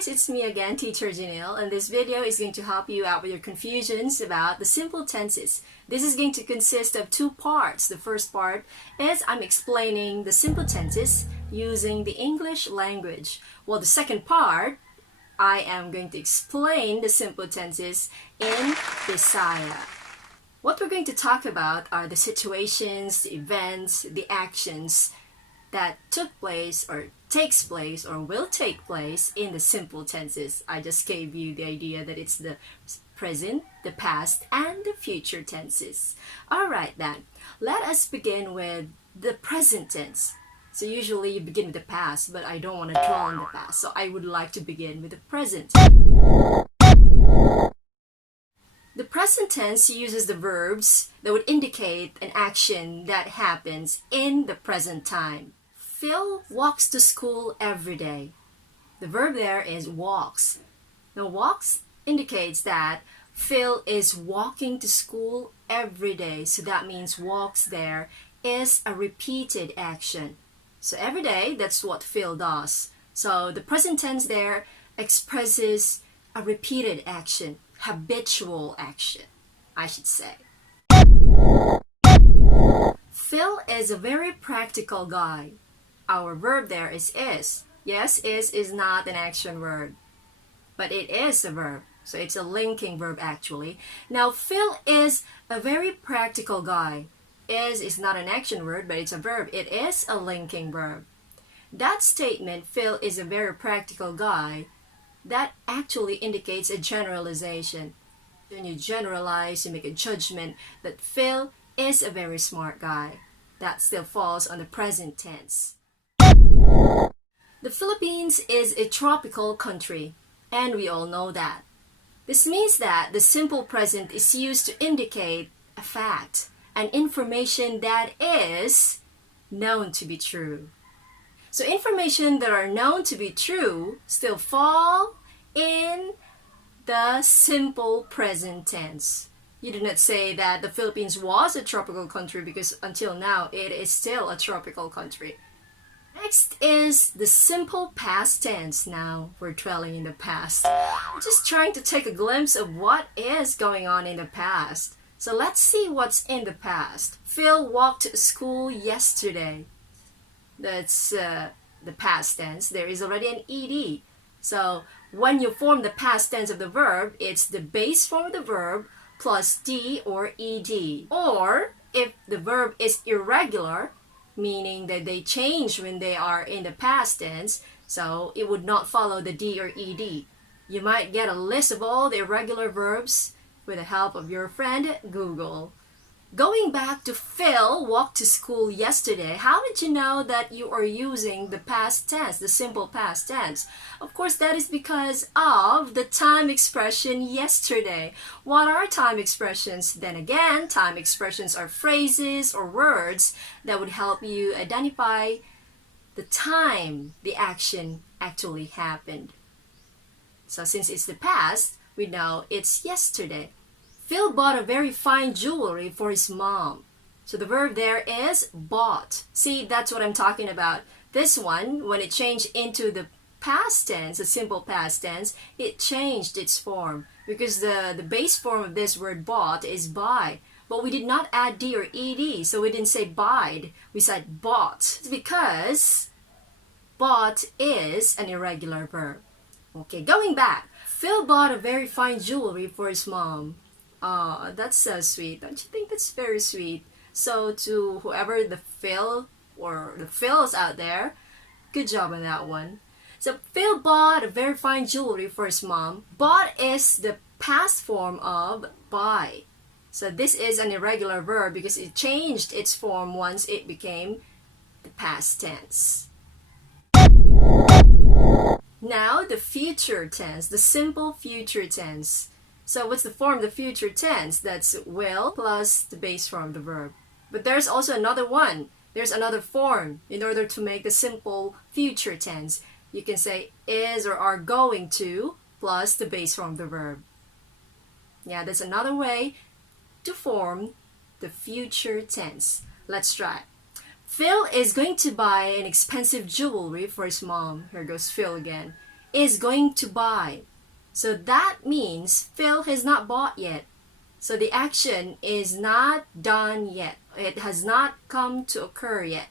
guys, it's me again, Teacher Janelle, and this video is going to help you out with your confusions about the simple tenses. This is going to consist of two parts. The first part is I'm explaining the simple tenses using the English language. While the second part, I am going to explain the simple tenses in Bisaya. What we're going to talk about are the situations, the events, the actions that took place or takes place or will take place in the simple tenses. I just gave you the idea that it's the present, the past, and the future tenses. Alright then, let us begin with the present tense. So usually you begin with the past, but I don't want to dwell on the past, so I would like to begin with the present. The present tense uses the verbs that would indicate an action that happens in the present time. Phil walks to school every day. The verb there is walks. Now walks indicates that Phil is walking to school every day. So that means walks there is a repeated action. So every day, that's what Phil does. So the present tense there expresses a repeated action, habitual action, I should say. Phil is a very practical guy. Our verb there is. Yes, is not an action word, but it is a verb. So it's a linking verb actually. Now, Phil is a very practical guy. Is not an action word, but it's a verb. It is a linking verb. That statement, Phil is a very practical guy, that actually indicates a generalization. When you generalize, you make a judgment that Phil is a very smart guy. That still falls on the present tense. The Philippines is a tropical country, and we all know that. This means that the simple present is used to indicate a fact, an information that is known to be true. So information that are known to be true still fall in the simple present tense. You do not say that the Philippines was a tropical country because until now it is still a tropical country. Next is the simple past tense. Now we're dwelling in the past. We're just trying to take a glimpse of what is going on in the past. So let's see what's in the past. Phil walked to school yesterday. That's the past tense. There is already an ed. So when you form the past tense of the verb, it's the base form of the verb plus d or ed. Or if the verb is irregular, meaning that they change when they are in the past tense, so it would not follow the d or ed. You might get a list of all the irregular verbs with the help of your friend Google. Going back to Phil walked to school yesterday, how did you know that you are using the past tense, the simple past tense? Of course, that is because of the time expression yesterday. What are time expressions? Then again, time expressions are phrases or words that would help you identify the time the action actually happened. So since it's the past, we know it's yesterday. Phil bought a very fine jewelry for his mom. So the verb there is bought. See, that's what I'm talking about. This one, when it changed into the past tense, a simple past tense, it changed its form because the base form of this word bought is buy. But we did not add d or ed, so we didn't say buyed. We said bought. It's because bought is an irregular verb. Okay, going back. Phil bought a very fine jewelry for his mom. Oh, that's so sweet. Don't you think that's very sweet? So to whoever the Phil or the Phils out there, good job on that one. So Phil bought a very fine jewelry for his mom. Bought is the past form of buy. So this is an irregular verb because it changed its form once it became the past tense. Now the future tense, the simple future tense. So what's the form of the future tense? That's will plus the base form of the verb. But there's also another one. There's another form in order to make the simple future tense. You can say is or are going to plus the base form of the verb. Yeah, that's another way to form the future tense. Let's try. Phil is going to buy an expensive jewelry for his mom. Here goes Phil again. is going to buy. So that means Phil has not bought yet. So the action is not done yet. It has not come to occur yet.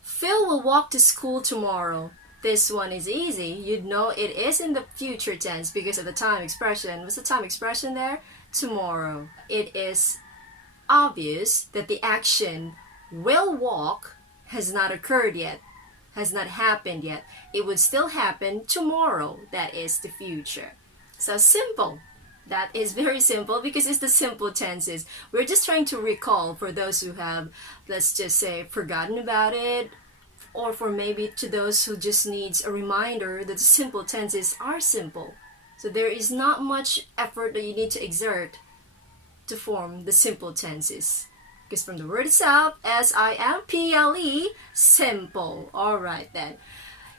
Phil will walk to school tomorrow. This one is easy. You'd know it is in the future tense because of the time expression. What's the time expression there? Tomorrow. It is obvious that the action will walk has not occurred yet, has not happened yet. It would still happen tomorrow. That is the future. So simple. That is very simple because it's the simple tenses. We're just trying to recall for those who have, let's just say, forgotten about it, or for maybe to those who just needs a reminder that the simple tenses are simple. So there is not much effort that you need to exert to form the simple tenses. Because from the word itself, S-I-M-P-L-E, simple. Alright then.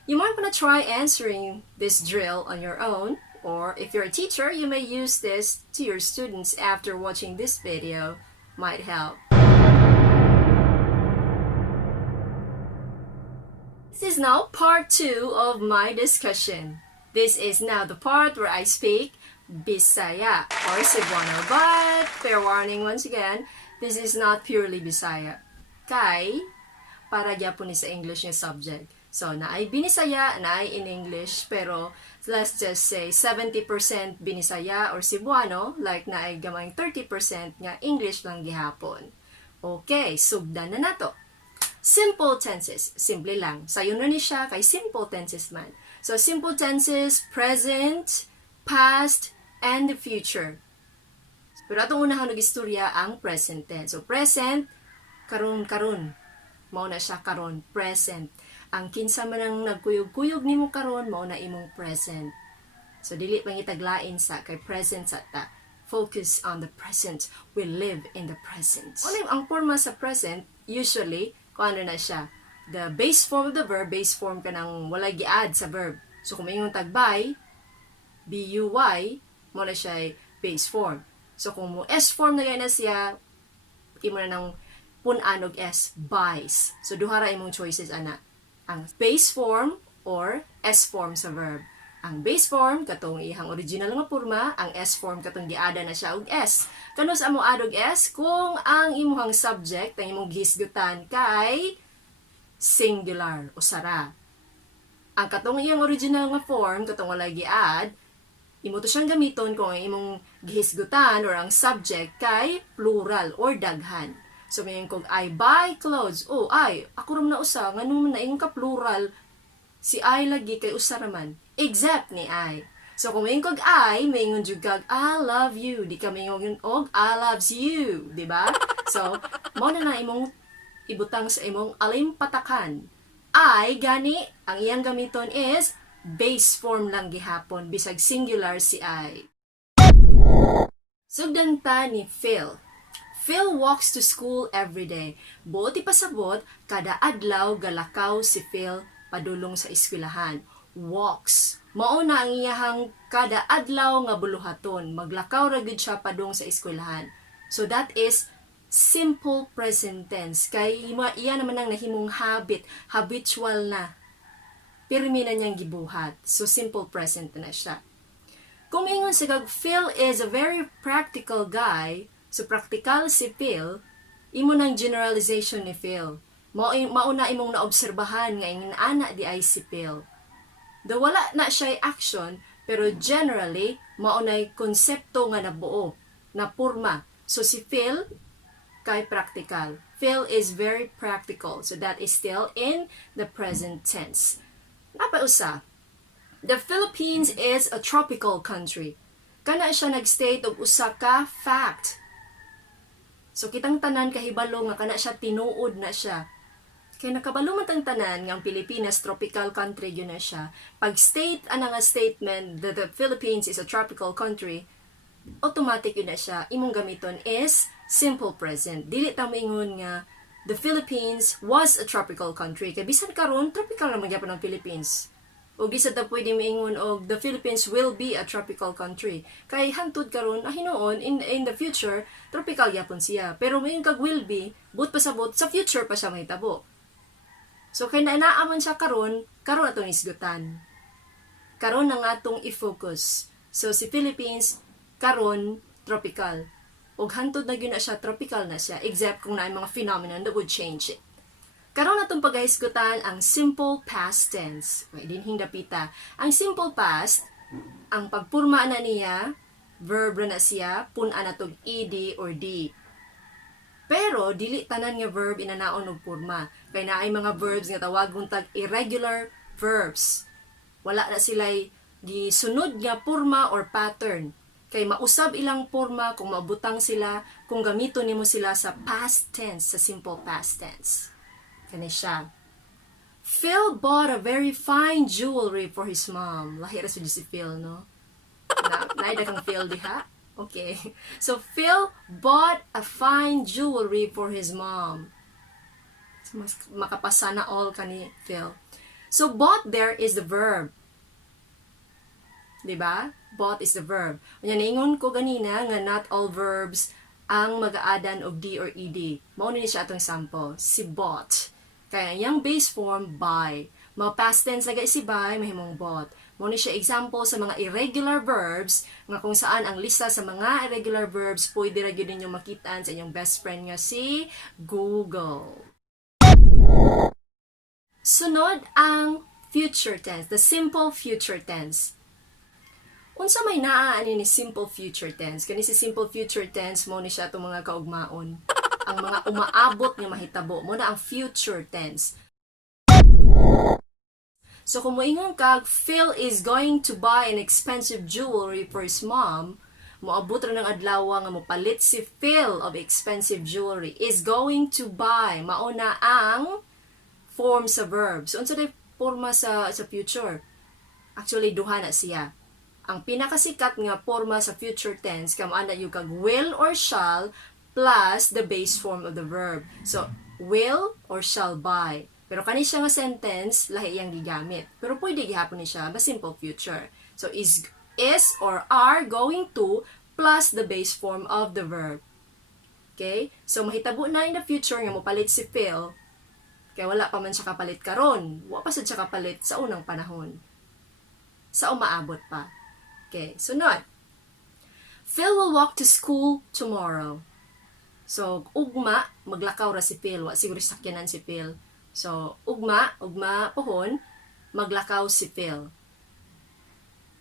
You might want to try answering this drill on your own. Or if you're a teacher, you may use this to your students after watching this video. Might help. This is now part 2 of my discussion. This is now the part where I speak Bisaya or Cebuano. But, fair warning once again, this is not purely Bisaya. Kay, para gyapon ni sa English nga subject. So, naay Binisaya, naay in English, pero let's just say 70% Binisaya or Cebuano, like naay gamay 30% nga English lang gihapon. Okay, sugdan na nato. Simple tenses, simple lang. Sayo na ni siya kay simple tenses man. So, simple tenses, present, past, and the future. Pero atong unahang nag-istorya ang present tense. So, present, karon. Mao na siya karon, present. Ang kinsa man ang nagkuyog-kuyog nimo karon mao na imong present. So dili pang itaglain sa kay present sa ta. Focus on the present. We live in the present. Ano ang forma sa present? Usually, kung ano na siya? The base form of the verb, base form ka nang wala gi-add sa verb. So kung mayong tagbay, B-U-Y, mo na siya base form. So kung mo S form na na siya, imo na ng punanog S, buys. So duha ra imong choices ana. Ang base form or S form sa verb. Ang base form katong ihang original nga porma, ang S form katong giada na siya og S. Kano sa amo adog S kung ang imong subject ang imong gihisgutan kay singular o sara. Ang katong iyang original nga form katong wala gi-add, imo to siyang gamiton kung ang imong gihisgutan or ang subject kay plural or daghan. So, ngayon kung I buy clothes, ako ram na usa, nga nung naingon ka plural, si I lagi kay usa raman, except ni I. So, kung ngayon kog I, maingon jud kag, I love you. Di ka maingon og, I loves you. Diba? So, mo na imong ibutang sa imong alimpatakan. I, gani, ang iyang gamiton is, base form lang gihapon, bisag singular si I. Sugdan ta ni Phil. Phil walks to school every day. Buot ipasabot, kada adlaw galakaw si Phil padulong sa eskwelahan. Walks. Mao na ang iyahang kada adlaw nga buluhaton. Maglakaw ra gid siya padung sa eskwelahan. So that is simple present tense. Kay iya naman ang nahimong habit, habitual na. Pirmi na niyang gibuhat. So simple present na siya. Kung ingon sa kag Phil is a very practical guy, so, practical si Phil, imo ng generalization ni Phil. Mauna imong naobserbahan nga ingin ana di ay si Phil. Do wala na siya action, pero generally, maunay konsepto nga nabuo, na purma. So, si Phil, kay practical. Phil is very practical. So, that is still in the present tense. Napausa, the Philippines is a tropical country. Kana siya nag-state og usa ka fact. So, kitang tanan kahibalo nga kana siya tinuod na siya. Kaya nakabalo man tang tanan nga ang Pilipinas tropical country yun na siya. Pag state ana nga statement that the Philippines is a tropical country, automatic yun na siya. Imong gamiton is simple present. Dili ta moingon nga the Philippines was a tropical country. Kaya bisan karon tropical naman gyapon ang Philippines. O gisa ta pwede maingon og the Philippines will be a tropical country. Kay hantud karon hinuon in the future tropical gyapon siya. Pero mayon kag will be, but pasabot sa future pa siya mahitabo. So kay naaman siya karon atong isgutan. karon na nga atong i-focus. So si Philippines karon tropical. Ug hantod na gyud na siya tropical na siya except kung naay mga phenomenon that would change it. Karon natong paghisgutan ang simple past tense. May dinhing dapita. Ang simple past, ang pagpurma na niya, verb na siya, pun-a na tog ed or d. Pero dili tanan nga verb inanaon og purma. Kay naay mga verbs nga tawagon tag irregular verbs. Wala na sila'y gisunod nga purma or pattern. Kay mausab ilang purma kung mabutang sila, kung gamiton nimo sila sa past tense, sa simple past tense. Kani siya. Phil bought a very fine jewelry for his mom. Lahi ra si Phil, no? Naida kang Phil diha? Okay. So, Phil bought a fine jewelry for his mom. Mas makapasana all kani Phil. So, bought there is the verb. Diba? Bought is the verb. Unya naingon ko ganina nga not all verbs ang mag-aadan og d or ed. Mao ni siya atong sample. Si bought. Kaya yung base form, buy. Mga past tense lagay si buy, mahimong bought. Muna siya example sa mga irregular verbs, nga kung saan ang lista sa mga irregular verbs, pwede rin yun yung makitaan sa inyong best friend nga si Google. Sunod ang future tense, the simple future tense. Unsa may naaani ni simple future tense? Kani si simple future tense, mo ni siya itong mga kaugmaon. Ang mga umaabot nga mahitabo mo na ang future tense. So kung moingon kag Phil is going to buy an expensive jewelry for his mom, moabot ra ng adlaw nga mopalit si Phil of expensive jewelry. Is going to buy mao na ang form sa verb. So unsa day forma sa future? Actually duha na siya. Ang pinakasikat nga forma sa future tense kamo ana yung kag will or shall plus the base form of the verb. So, will or shall buy. Pero kani siya nga sentence, lahi iyang gigamit. Pero pwede gihapon ni siya, ba simple future. So, is or are going to plus the base form of the verb. Okay? So, mahitabo na in the future nga mopalit si Phil. Kaya wala pa man siya kapalit karon. Wala pa siya kapalit sa unang panahon. Sa umaabot pa. Okay, sunod. Phil will walk to school tomorrow. So, ugma, maglakaw ra si Phil. Wa siguro sakyanan si Phil. So, ugma pohon, maglakaw si Phil.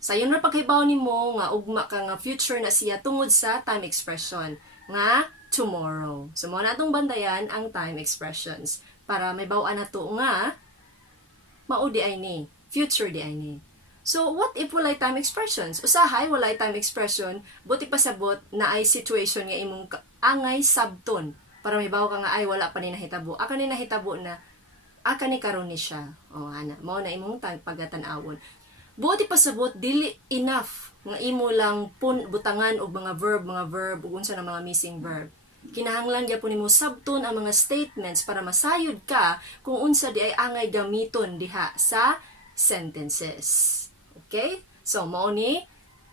Sayon na paghibaw nimo nga ugma ka nga future na siya tungod sa time expression nga tomorrow. So, mo na itong bandayan ang time expressions para may bawaan na to nga mao di ay ni, future di ay ni. So, what if walay time expressions? Usahay, walay time expression, buti pasabot na ay situation nga imong angay sabton para may bawo ka nga ay wala pa ni nahitabo. Aka ni nahitabo na aka ni karon ni siya. O ana, mao na imong pagatan-awon. Buti pasabot dili enough nga imo lang butangan og mga verb ug unsa na mga missing verb. Kinahanglan gyapon nimo sabton ang mga statements para masayod ka kung unsa di ay angay gamiton diha sa sentences. Okay? So mao ni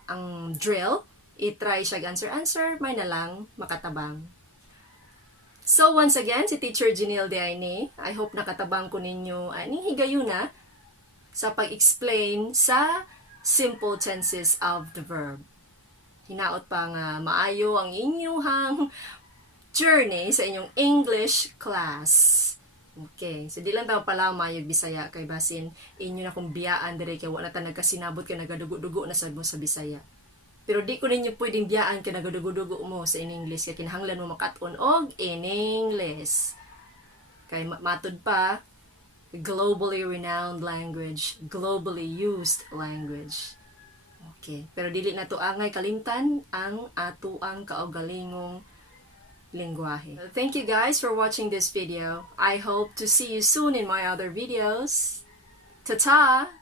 ang drill. I-try siya answer, may na lang makatabang. So, once again, si Teacher Janelle Deaine, I hope nakatabang ko ninyo aning higayuna sa pag-explain sa simple tenses of the verb. Hinaot pa nga maayo ang inyong journey sa inyong English class. Okay, so di lang tayo pala maayo Bisaya kay basin inyo na kung biyaan dire kay wala ta nagkasinabot kay nagadugo-dugo na sad mo sa Bisaya. Pero di ko ninyo pwedeng biyaan kay nagadugo-dugo mo sa in English kay kinahanglan mo makaton og in English. Kay matud pa, globally renowned language, globally used language. Okay, pero dili na to angay kalimtan ang ato ang kaugalingong lingwahe. Thank you guys for watching this video. I hope to see you soon in my other videos. Ta-ta!